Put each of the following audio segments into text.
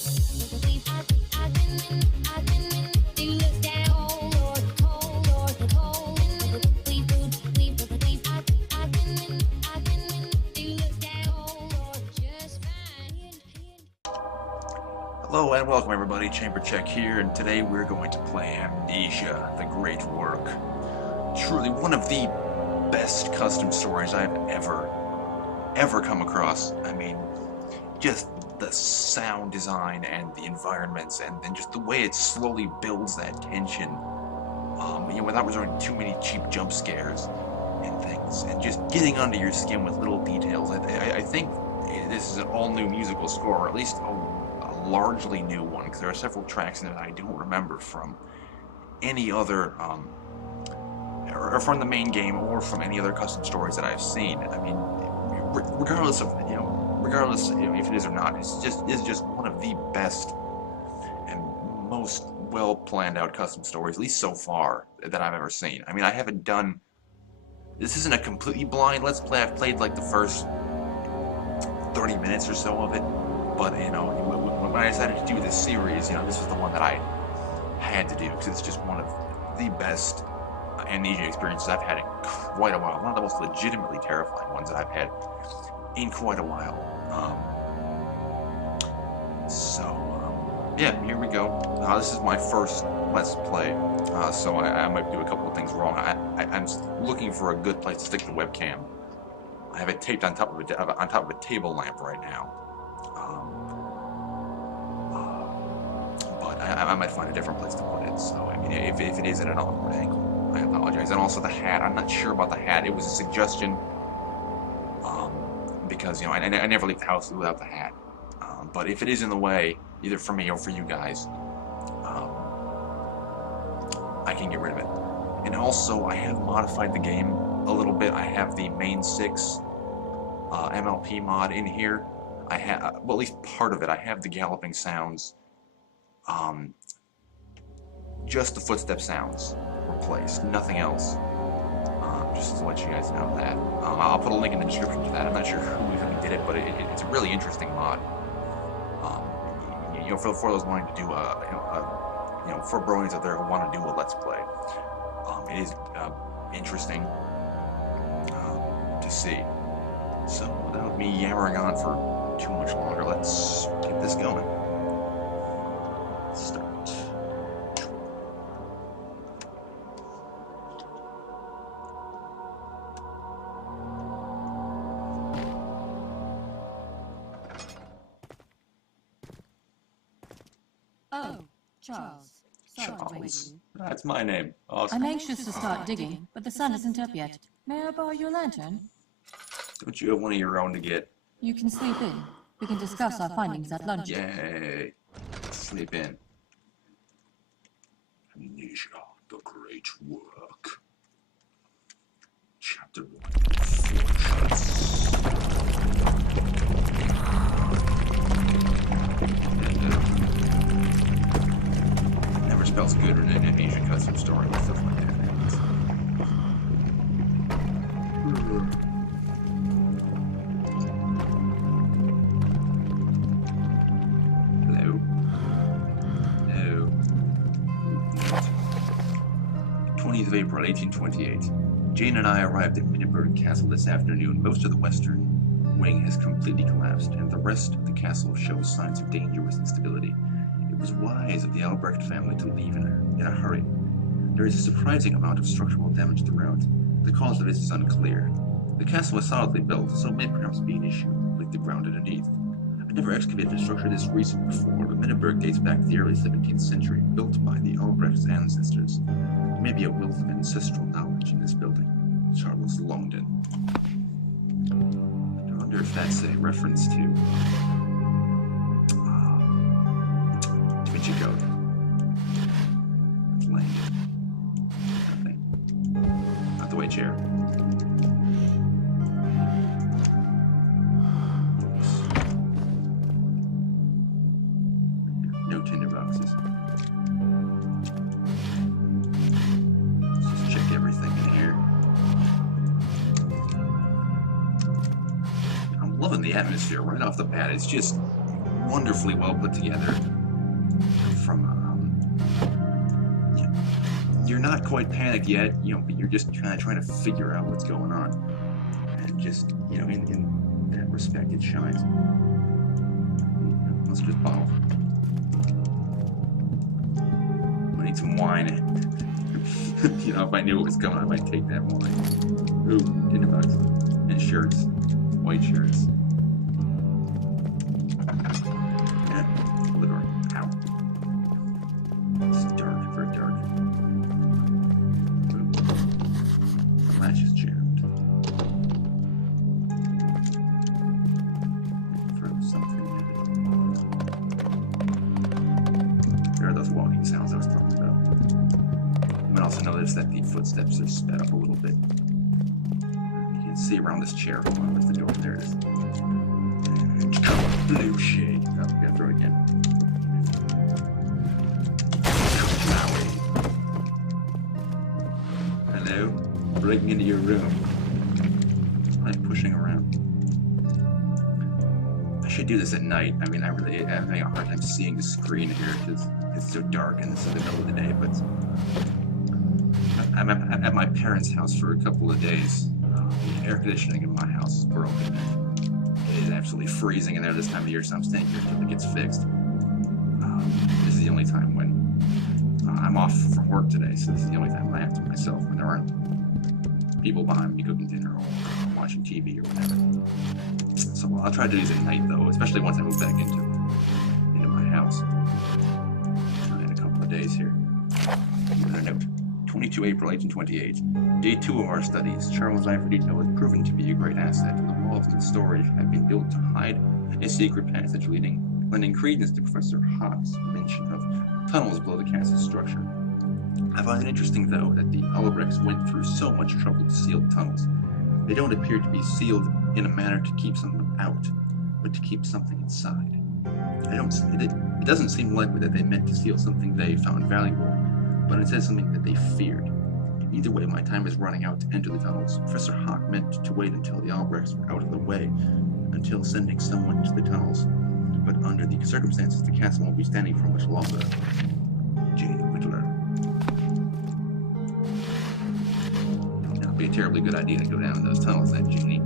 Hello and welcome everybody, Chamber Check here, and today we're going to play Amnesia, the Great Work. Truly one of the best custom stories I've ever come across. I mean, just the sound design and the environments and then just the way it slowly builds that tension, without resorting to too many cheap jump scares and things, and just getting under your skin with little details. I think this is an all-new musical score, or at least a largely new one, because there are several tracks in it I don't remember from any other, or from the main game, or from any other custom stories that I've seen. I mean, regardless of, if it is or not, it's just one of the best and most well planned out custom stories, at least so far, that I've ever seen. I mean, I haven't done, this isn't a completely blind Let's Play. I've played like the first 30 minutes or so of it, but when I decided to do this series, this was the one that I had to do, because it's just one of the best Amnesia experiences I've had in quite a while. One of the most legitimately terrifying ones that I've had in quite a while. Yeah, here we go. This is my first Let's Play, so I might do a couple of things wrong. I'm looking for a good place to stick the webcam. I have it taped on top of a table lamp right now. But I might find a different place to put it. So, I mean, if it is at an awkward angle, I apologize. And also the hat, I'm not sure about the hat. It was a suggestion, because, I never leave the house without the hat. But if it is in the way, either for me or for you guys, I can get rid of it. And also, I have modified the game a little bit. I have the the-mane-six MLP mod in here. I have, well, at least part of it. I have the galloping sounds, just the footstep sounds replaced, nothing else. Just to let you guys know that. I'll put a link in the description to that. I'm not sure who even did it, but it's a really interesting mod. For those wanting to do for bronies out there who want to do a Let's Play, it is interesting to see. So without me yammering on for too much longer, let's get this going. Start. Oh, Charles. Sorry to wake you. That's my name. Awesome. I'm anxious to start digging, but the sun isn't up yet. May I borrow your lantern? Don't you have one of your own to get? You can sleep in. We can discuss our findings at lunch. Yay. Sleep in. Amnesia, the Great Work. Chapter 1. Never spells good in an Amnesia custom story with stuff like that. Hello. No. 20th of April, 1828. Jane and I arrived at Minneberg Castle this afternoon. Most of the western wing has completely collapsed, and the rest of the castle shows signs of dangerous instability. It was wise of the Albrecht family to leave in a hurry. There is a surprising amount of structural damage throughout. The cause of this is unclear. The castle is solidly built, so it may perhaps be an issue with the ground underneath. I never excavated a structure this recent before, but Minneberg dates back to the early 17th century, built by the Albrecht's ancestors. There may be a wealth of ancestral knowledge in this building. Charles Longden. I wonder if that's a reference to Da Vinci Code. That's Langdon. Nothing. Not the way chair. No tinder boxes. Let's just check everything in here. I'm loving the atmosphere right off the bat. It's just wonderfully well put together. From you're not quite panicked yet, but you're just kind of trying to figure out what's going on, and just in that respect, it shines. Let's just bottle. I need some wine. If I knew what was coming, I might take that wine. Ooh, $10 and shirts, white shirts. Yeah, the door. Ow. It's dark, very dark. Ooh. The latch is jammed. Throw something in. There are those walking sounds I was talking about. You might also notice that the footsteps are sped up a little bit. You can see around this chair. Hold on, where's the door? There it is. Blue shade. Oh, we gotta throw it again. Hello? Breaking into your room. I'm pushing around. I should do this at night. I mean, I'm having a hard time seeing the screen here because it's so dark and this is the middle of the day, but I'm at my parents' house for a couple of days. The air conditioning in my house is broken. It is absolutely freezing in there this time of year, so I'm staying here until it gets fixed. This is the only time when I'm off from work today, so this is the only time I have to myself when there aren't people behind me cooking dinner or watching TV or whatever. So I'll try to do these at night though, especially once I move back into my house. In a couple of days here. A note. 22 April 1828. Day 2 of our studies. Charles' eye for detail has proven to be a great asset. The walls of the storage have been built to hide a secret passage lending credence to Professor Hock's mention of tunnels below the castle's structure. I find it interesting, though, that the Albrechts went through so much trouble to seal the tunnels. They don't appear to be sealed in a manner to keep something out, but to keep something inside. It doesn't seem likely that they meant to seal something they found valuable, but it says something that they feared. Either way, my time is running out to enter the tunnels. Professor Hock meant to wait until the Albrechts were out of the way, until sending someone into the tunnels. But under the circumstances, the castle won't be standing for much longer. Jane Whittler. It would be a terribly good idea to go down in those tunnels, then, Jeannie.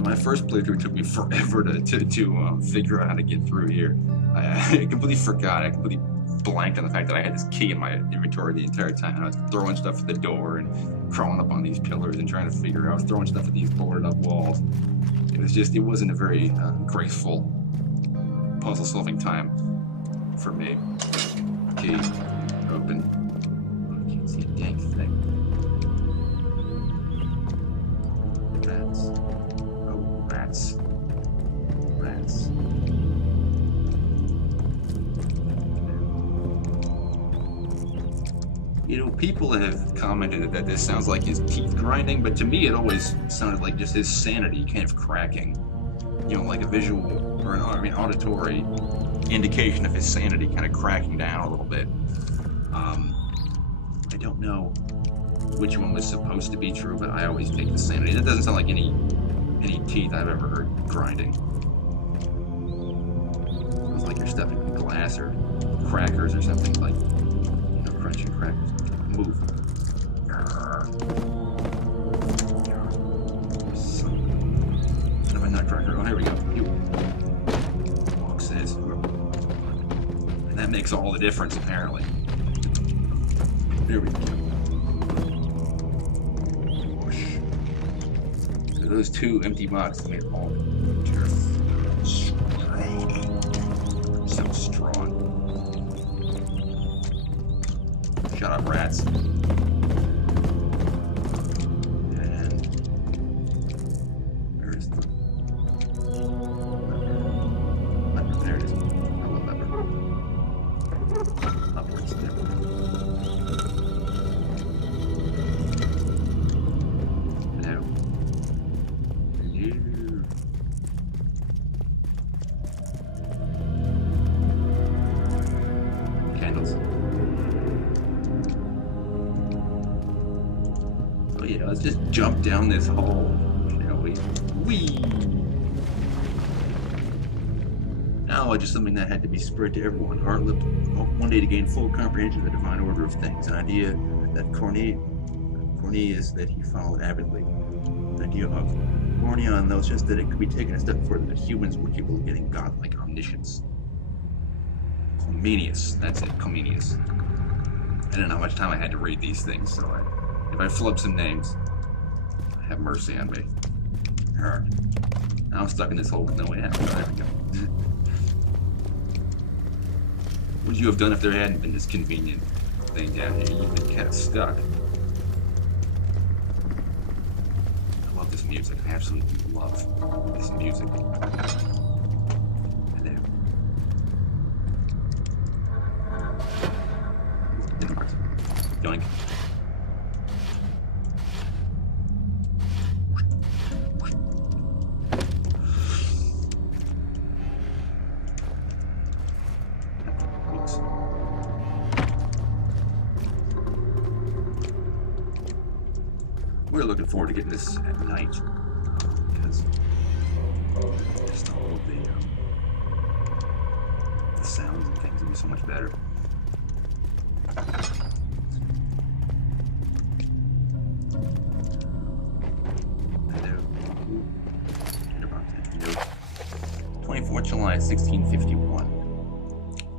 My first playthrough took me forever to figure out how to get through here. I completely forgot. I completely blanked on the fact that I had this key in my inventory the entire time. And I was throwing stuff at the door and crawling up on these pillars and trying to figure out, throwing stuff at these boarded up walls. It wasn't a very graceful puzzle-solving time for me. Key, open. I can't see a dang thing. Rats. People have commented that this sounds like his teeth grinding, but to me it always sounded like just his sanity kind of cracking. Like a visual or an auditory indication of his sanity kind of cracking down a little bit. I don't know which one was supposed to be true, but I always take the sanity. That doesn't sound like any teeth I've ever heard grinding. It's like you're stepping on glass or crackers or something, like crunching crackers. Move. Son of a nutcracker. Oh, here we go. Boxes. And that makes all the difference, apparently. There we go. Those two empty boxes made all the difference. So strong. Shut up, rats. And where is the lever? There it is. Hello, lever. Upwards. There. Hello. Hello. Candles. Oh yeah, let's just jump down this hole, shall we? Whee! Knowledge is something that had to be spread to everyone. Hart lived one day to gain full comprehension of the divine order of things, an idea that Cornelius that he followed avidly. An idea of Borneon, though, just that it could be taken a step further, that humans were capable of getting godlike omniscience. Comenius, that's it, Comenius. I didn't know how much time I had to read these things, so if I flub some names, have mercy on me. Alright. Now I'm stuck in this hole with no way out. There we go. What would you have done if there hadn't been this convenient thing down here? You've been kind of stuck. I love this music. I absolutely love this music. Hello. Yoink. We're looking forward to getting this at night because just all of the sounds and things will be so much better. Hello. 24th July 1651.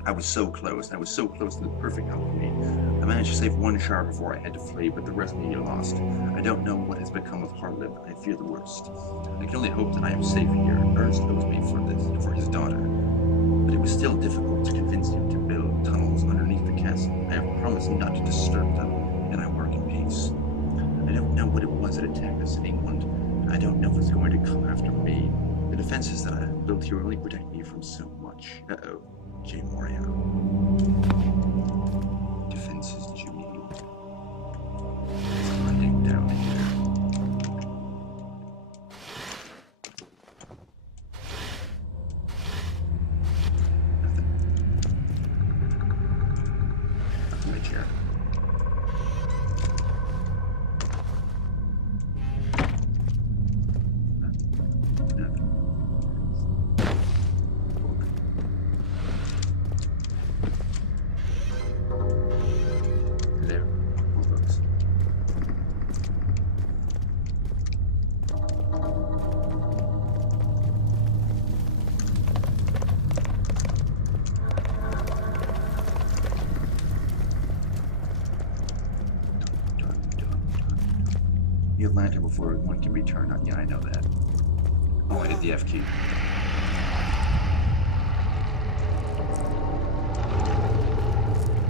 I was so close. I was so close to the perfect alchemy. I managed to save one shard before I had to flee, but the rest may be lost. I don't know what has become of Hartlib. I fear the worst. I can only hope that I am safe here. Ernst owes me for his daughter. But it was still difficult to convince him to build tunnels underneath the castle. I have promised not to disturb them, and I work in peace. I don't know what it was that attacked us in England. I don't know if it's going to come after me. The defenses that I have built here only protect me from so much. Uh-oh. J. Morio. Defenses did you need? Running down here. Nothing. Nothing in my chair. Nothing. The lantern before one can be turned on. Yeah, I know that. Oh, I hit the F key.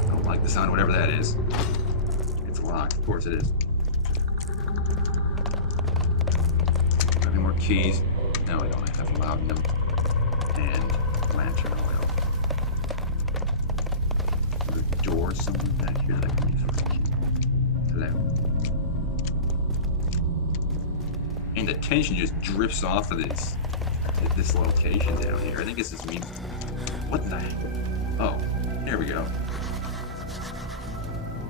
I don't like the sound, whatever that is. It's locked, of course it is. Any more keys? No, I don't. I have laudanum and lantern oil. There's a door somewhere back here that I can use for a key. Hello. And the tension just drips off of this location down here. I think this is me. What the heck? Oh, there we go.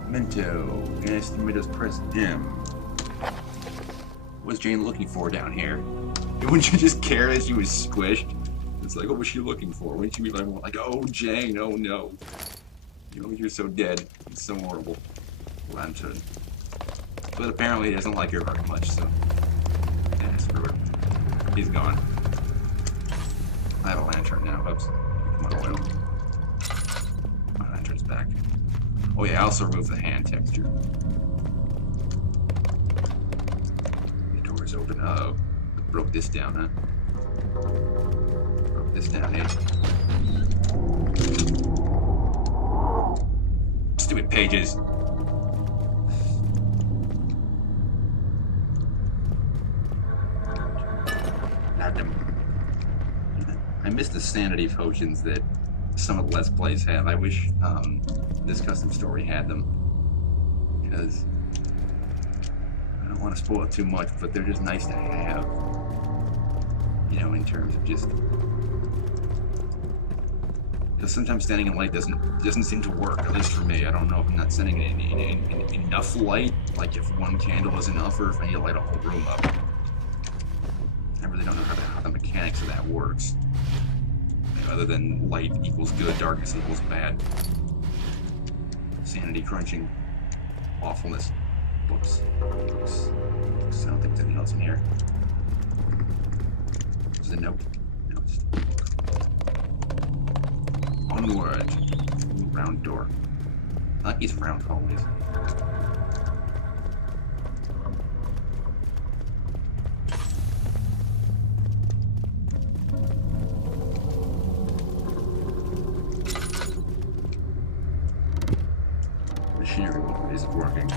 Memento. Yes, the Windows press M. What's Jane looking for down here? Wouldn't you just care that she was squished? It's like, what was she looking for? Wouldn't you be like, oh, Jane, oh no. You know, you're so dead. It's so horrible. Lantern. But apparently he doesn't like her very much, so. Yeah, screw it. He's gone. I have a lantern now. Oops. Come on, oil. My lantern's back. Oh yeah, I also removed the hand texture. The door's open. Uh-oh. Broke this down, huh? Broke this down, eh? Stupid pages. miss the sanity potions that some of the Let's Plays have. I wish this custom story had them, because I don't want to spoil it too much, but they're just nice to have, you know, in terms of just, because sometimes standing in light doesn't seem to work, at least for me. I don't know if I'm not sending in enough light, like if one candle is enough, or if I need to light a whole room up. I really don't know how the mechanics of that works, other than light equals good, darkness equals bad. Sanity crunching, awfulness. Books. Books. I don't think there's anything else in here. Is it nope? No, it's just a book. Onward. Ooh, round door. I like these round hallways. Machinery isn't working.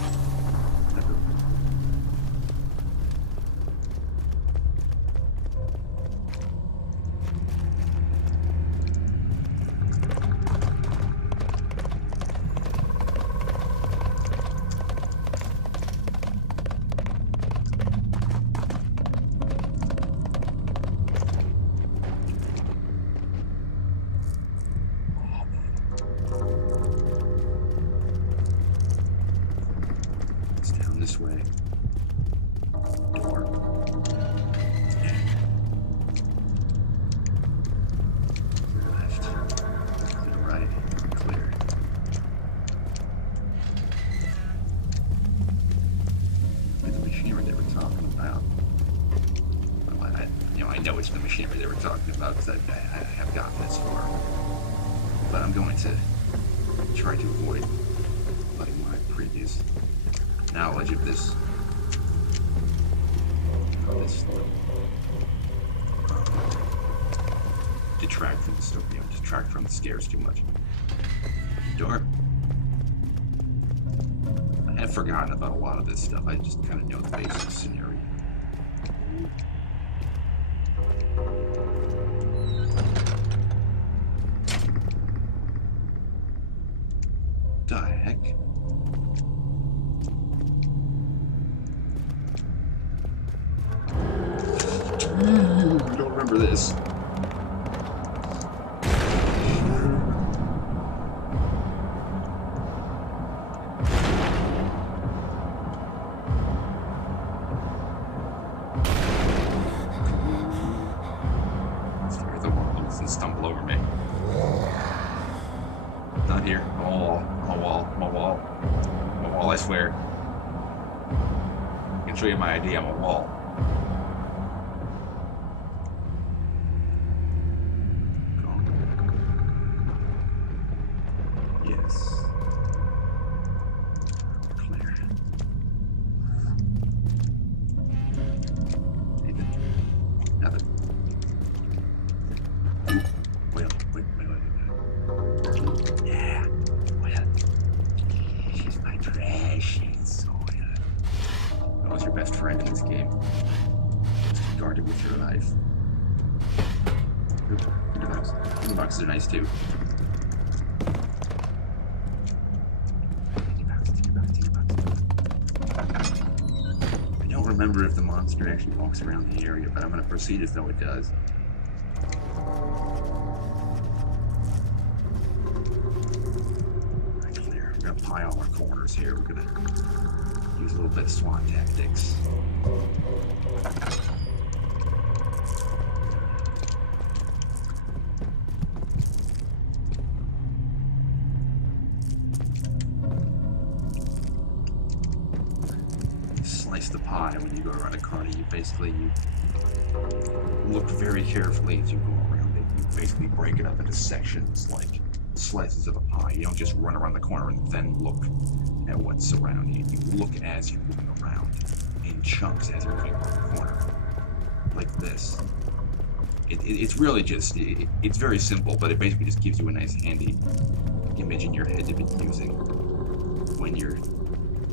This way. Door. Clear left. Clear right. Clear. It's the machinery they were talking about. Well, I know it's the machinery they were talking about because I have gotten this far. But I'm going to try to avoid letting my previous knowledge of this detract from the story, detract from the scares too much. Door. I have forgotten about a lot of this stuff. I just kind of know the basic scenario. The heck? I don't remember this. Scare the world and stumble over me. Not here. I'm a wall. I'm a wall. I'm a wall. I'm a wall, I swear. I can show you my ID. I'm a wall. Yes. Clear. Nathan. Nothing. Wait. Yeah. Well. She's my precious soil. That was your best friend in this game. Just guard it with your life. Ooh, the boxes are nice too. I don't remember if the monster actually walks around the area, but I'm going to proceed as though it does. Clear. We're going to pile our corners here. We're going to use a little bit of SWAT tactics. Slice the pie when you go around a corner. You look very carefully as you go around it. You basically break it up into sections like slices of a pie. You don't just run around the corner and then look at what's surrounding you. You look as you're moving around in chunks as you're moving around the corner. Like this. It's really just, it's very simple, but it basically just gives you a nice handy image in your head to be using when you're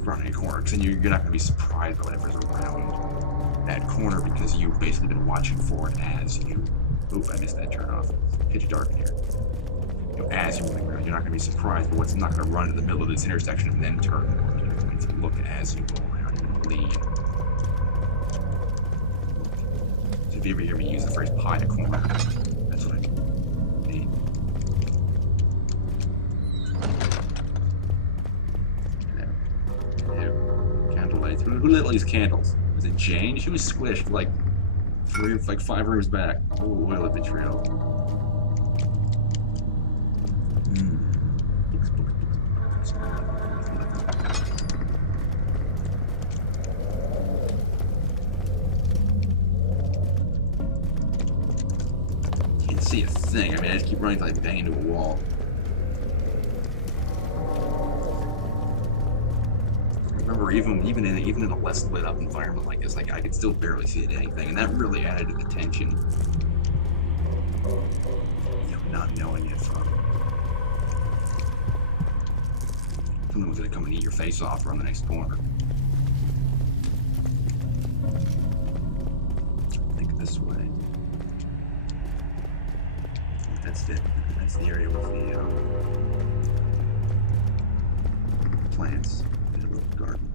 running a corner, because then you're not going to be surprised by whatever's around that corner, because you've basically been watching for it as you Oop, I missed that turn off. Pitch dark in here. You know, as you're moving around, you're not going to be surprised, but what's not going to run to the middle of this intersection and then turn. You're going to look as you go around and lean. So if you ever hear me use the phrase pie to corner, that's what I mean. There. Candle lights. Who lit all these candles? Was it Jane? She was squished like 5 rooms back. Oh, oil of vitriol. Can't see a thing. I mean, I just keep running until I bang into a wall. I remember even in a less lit up environment like this, like I could still barely see anything, and that really added to the tension. You know, not knowing if someone was gonna come and eat your face off around the next corner. I think this way. That's it. That's the area with the plants. A little garden.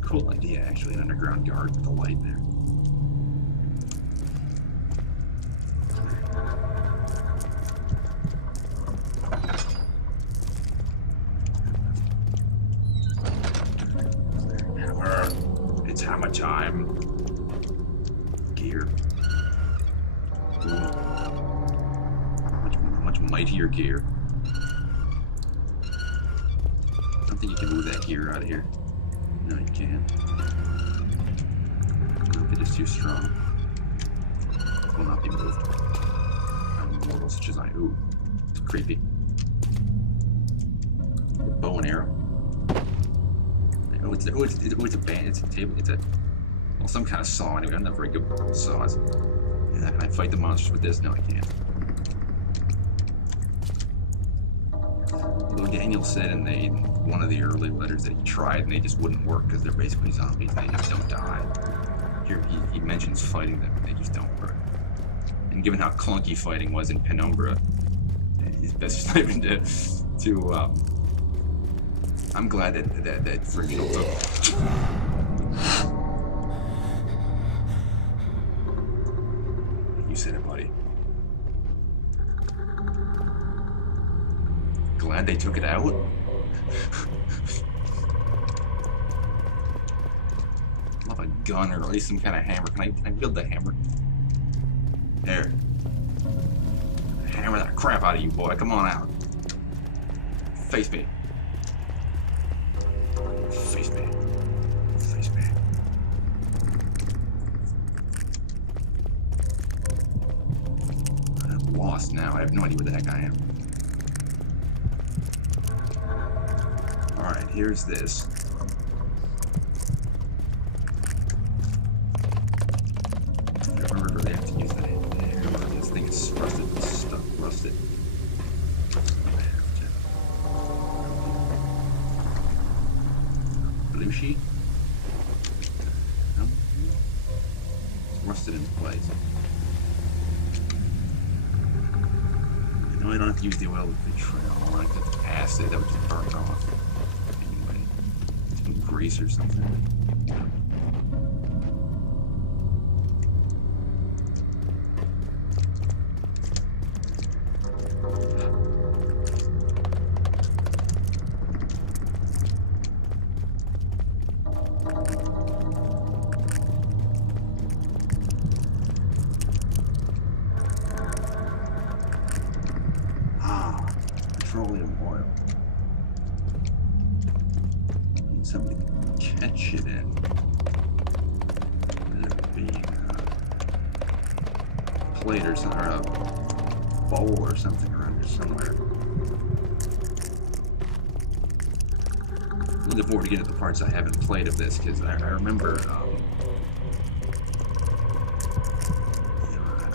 Cool idea, actually, an underground garden with a light there. It's hammer time. Gear. Ooh. Much mightier gear. I don't think you can move that gear out of here. No, you can't. No, it is too strong. It will not be moved. Mortal such as I. Ooh, it's creepy. Bow and arrow. It's a band. It's a table. It's a some kind of saw. Anyway, I'm not very good with saws. Yeah, can I fight the monsters with this? No, I can't. Although Daniel said in one of the early letters that he tried and they just wouldn't work because they're basically zombies. They just don't die. Here he mentions fighting them, and they just don't work. And given how clunky fighting was in Penumbra, it's best not even to I'm glad that freaking You said it, buddy. Glad they took it out? Love a gun or at least some kind of hammer. Can I build the hammer? There. Hammer that crap out of you, boy. Come on out. Face me. Face me. Face me. I'm lost now. I have no idea where the heck I am. Alright, here's this. I remember they have to use the hammer. This thing is rusted. This stuff rusted. Blue sheet? No? It's rusted into place. No, I don't have to use the oil with vitriol. I like the acid that would just burn off. Anyway, some grease or something. Petroleum oil. Need something to catch it in. There being a plate or something, or a bowl or something around here somewhere. I'm looking forward to getting to the parts I haven't played of this because I remember.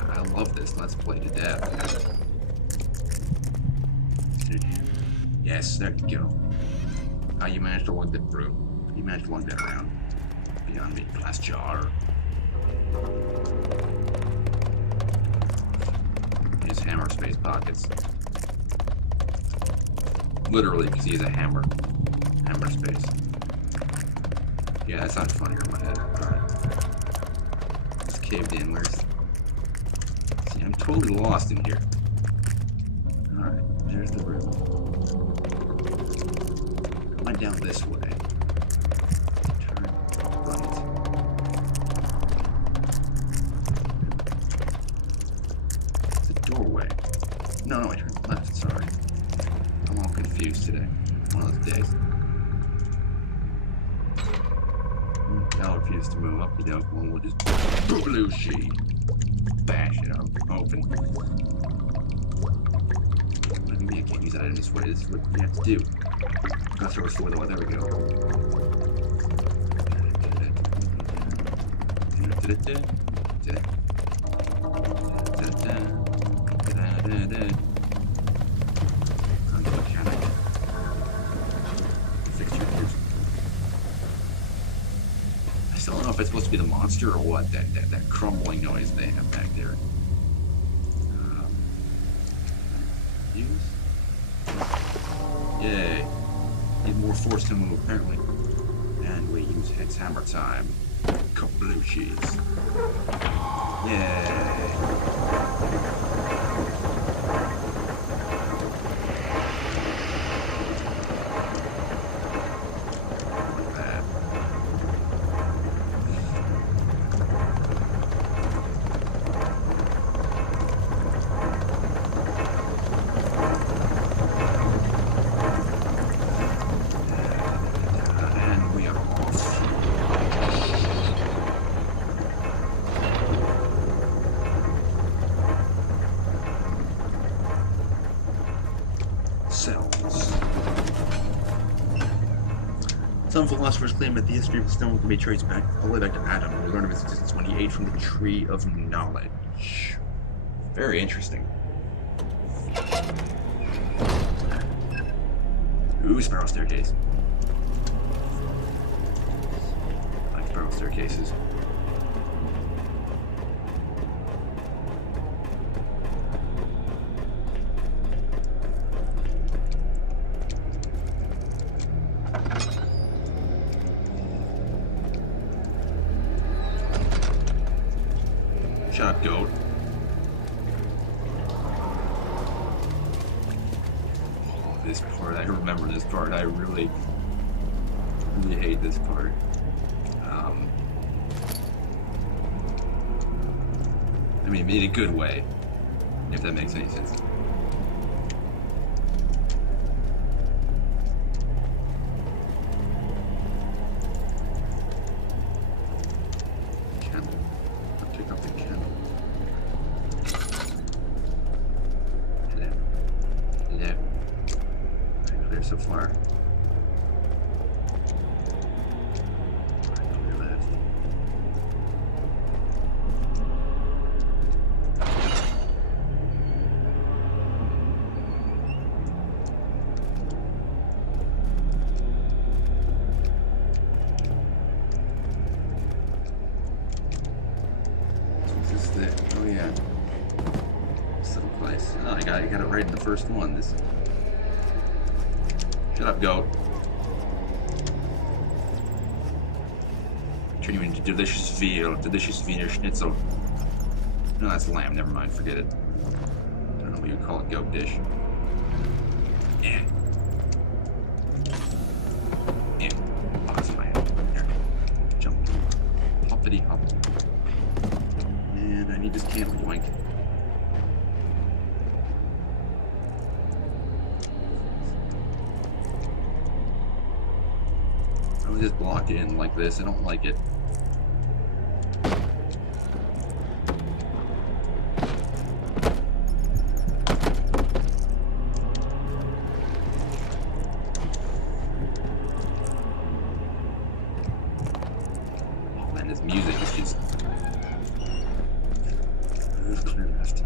I love this Let's Play to death. Yes, there you go. How you managed to lug that through. You managed to lug that around. Beyond me. Glass jar. his hammer space pockets. Literally, because he has a hammer. Hammer space. Yeah, that sounds funnier in my head. Alright. It's caved in. Where's... See, I'm totally lost in here. Alright, there's the room. I went down this way. Turn right. It's a doorway. No, I turned left, sorry. I'm all confused today. One of those days. I'll refuse to move up, you know. Well, we'll just blue sheet. Bash it up. Open. Maybe I can't use that in this way. This is what we have to do. Gotta throw a sword away. There we go. I still don't know if it's supposed to be the monster or what. That crumbling noise they have back there. Use. Yay. Need more force to move, apparently. And we use Hex Hammer time. Kabloochies. Yay. Some philosophers claim that the history of the stone can be traced back all the way back to Adam. We learn of its existence when he ate from the tree of knowledge. Very interesting. Ooh, spiral staircase. I like spiral staircases. Shut up, goat. Oh, this part. I remember this part. I really hate this part. I mean, in a good way, if that makes any sense. So far. What's this thing? Oh yeah. This little place. Oh, I got it right in the first one. This. Shut up, goat. Turn you into delicious Wiener schnitzel. No, that's lamb. Never mind. Forget it. I don't know what you call it. Goat dish. Eh. Eh. Oh, that's my head. There. Jump. Hoppity hop. And I need this candle. Yoink. Just block in like this. I don't like it. Oh man, this music is just clear left,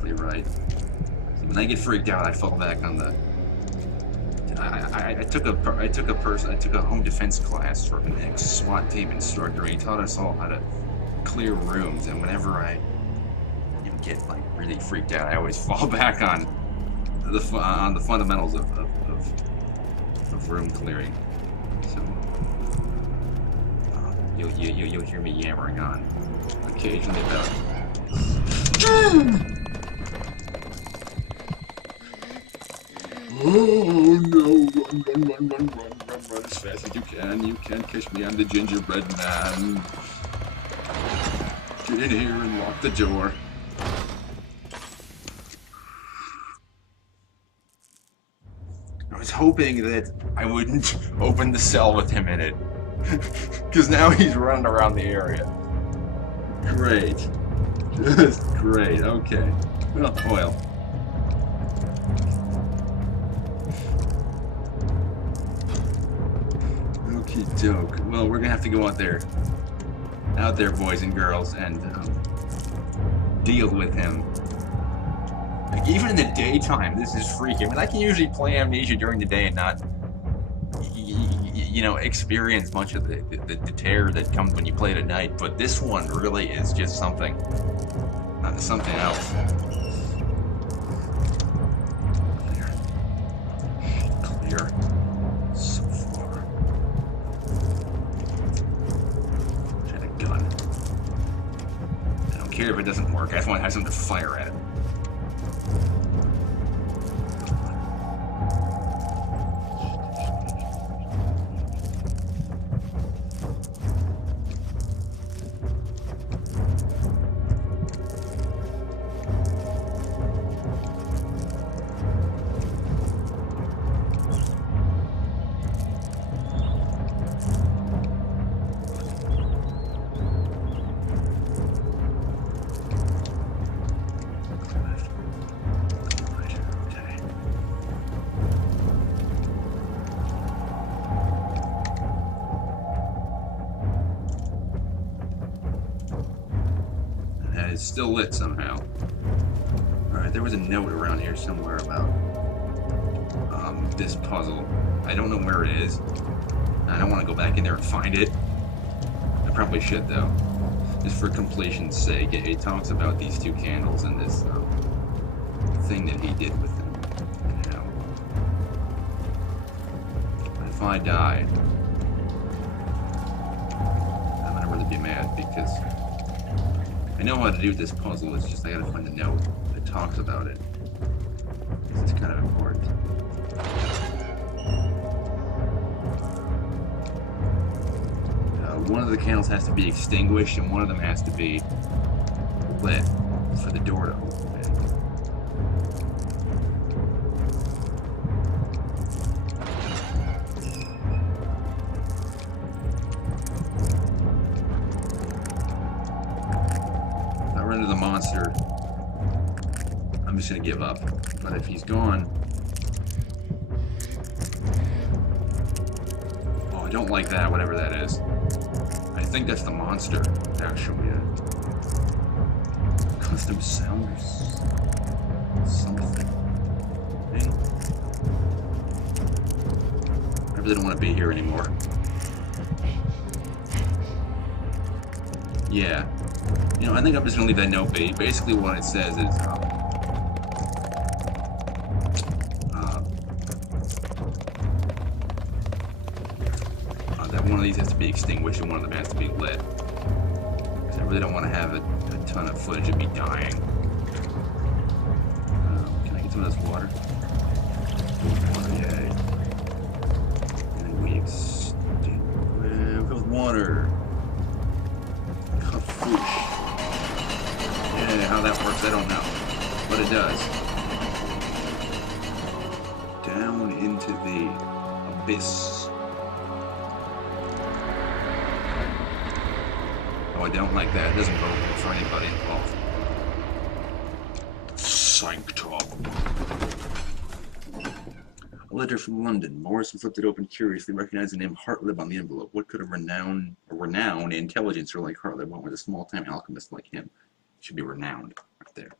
clear right. See, when I get freaked out, I fall back on the. I took a home defense class from an ex-SWAT team instructor. He taught us all how to clear rooms, and whenever I get like really freaked out. I always fall back on the fundamentals of room clearing. So you'll hear me yammering on occasionally about. Oh no! Run as fast as you can. You can't catch me. I'm the gingerbread man. Get in here and lock the door. I was hoping that I wouldn't open the cell with him in it. Because now he's running around the area. Great. Just great. Okay. Well, oil. Okie doke. Well, we're gonna have to go out there, boys and girls, and deal with him. Like, even in the daytime, this is freaky. I mean, I can usually play Amnesia during the day and not, you know, experience much of the terror that comes when you play it at night. But this one really is just something else. Clear. So far. Had a gun. I don't care if it doesn't work. I just want to have something to fire at it. It's still lit somehow. Alright, there was a note around here somewhere about this puzzle. I don't know where it is. I don't want to go back in there and find it. I probably should, though. Just for completion's sake. It talks about these two candles and this thing that he did with them. You know. But if I die, I'm gonna really be mad because I know how to do this puzzle, it's just I gotta find the note that talks about it. This is kind of important. One of the candles has to be extinguished and one of them has to be lit for the door to open. Into the monster, I'm just gonna give up. But if he's gone, oh, I don't like that, whatever that is. I think that's the monster, actually. Custom sound or something. I really don't want to be here anymore. Yeah. You know, I think I'm just gonna leave that note be. Basically, what it says is, that one of these has to be extinguished and one of them has to be lit. Because I really don't want to have a ton of footage of me dying. Can I get some of this water? Water, yay. And then we extinguish with water. Kafoosh. Yeah, how that works, I don't know. But it does. Down into the abyss. Oh, I don't like that. It doesn't bode well for anybody involved. Sanctum. A letter from London. Morrison flipped it open curiously, recognized the name Hartlib on the envelope. What could a renowned intelligencer like Hartlib want with a small-time alchemist like him? It should be renowned right there.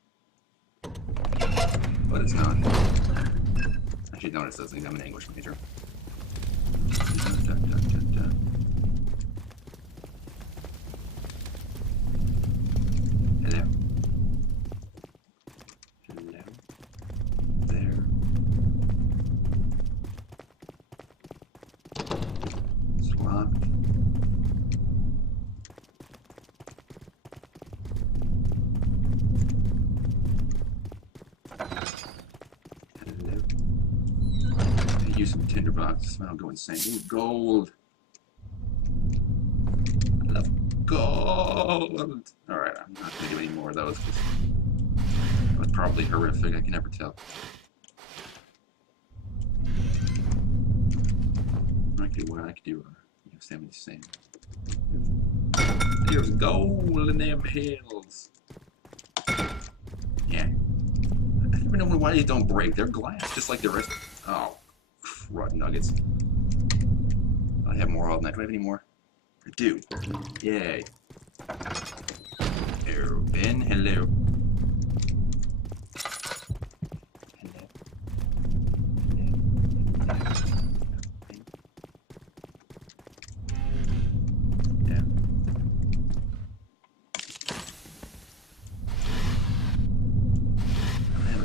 But it's not. I should notice those things. I'm an English major. Hey there. use some tinderbox. I'll go insane. Ooh, gold. I love gold. Alright, I'm not going to do any more of those. That was probably horrific. I can never tell. Okay, well, I could do same with the same. There's gold in them hills. Yeah. I never know why these don't break. They're glass, just like the rest. Oh, crud nuggets. I have more of them. Do I have any more? I do. Yay. Hello, Ben. Hello.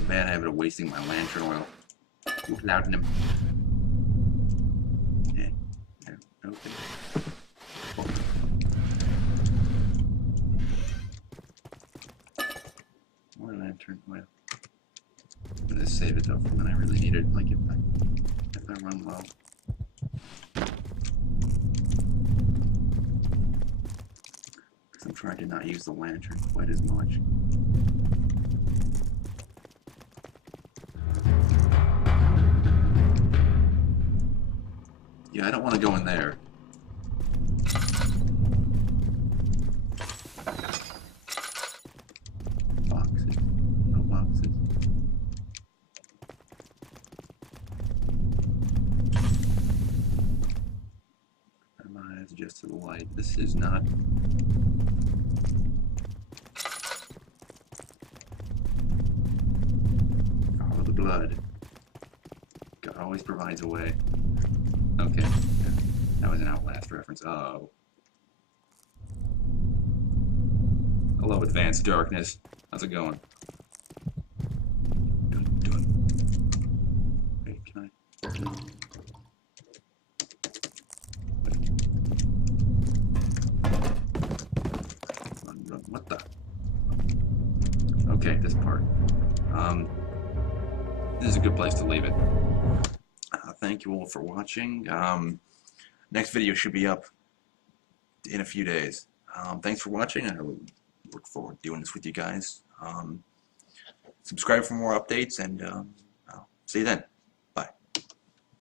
Bad habit of wasting my lantern oil. Ooh, Laudanum. Yeah. No, okay. Oh. More lantern oil. I'm gonna save it though for when I really need it. Like if I run low. Because I'm trying to not use the lantern quite as much. Yeah, I don't want to go in there. Boxes. No boxes. My eyes adjust to the light. This is not... Follow the blood. God always provides a way. Okay, yeah. That was an Outlast reference. Oh. Hello, Advanced Darkness. How's it going? Wait, can I? Run. What the? Okay, this part. This is a good place to leave it. Thank you all for watching. Next video should be up in a few days. Thanks for watching. I look forward to doing this with you guys. Subscribe for more updates, and I'll see you then.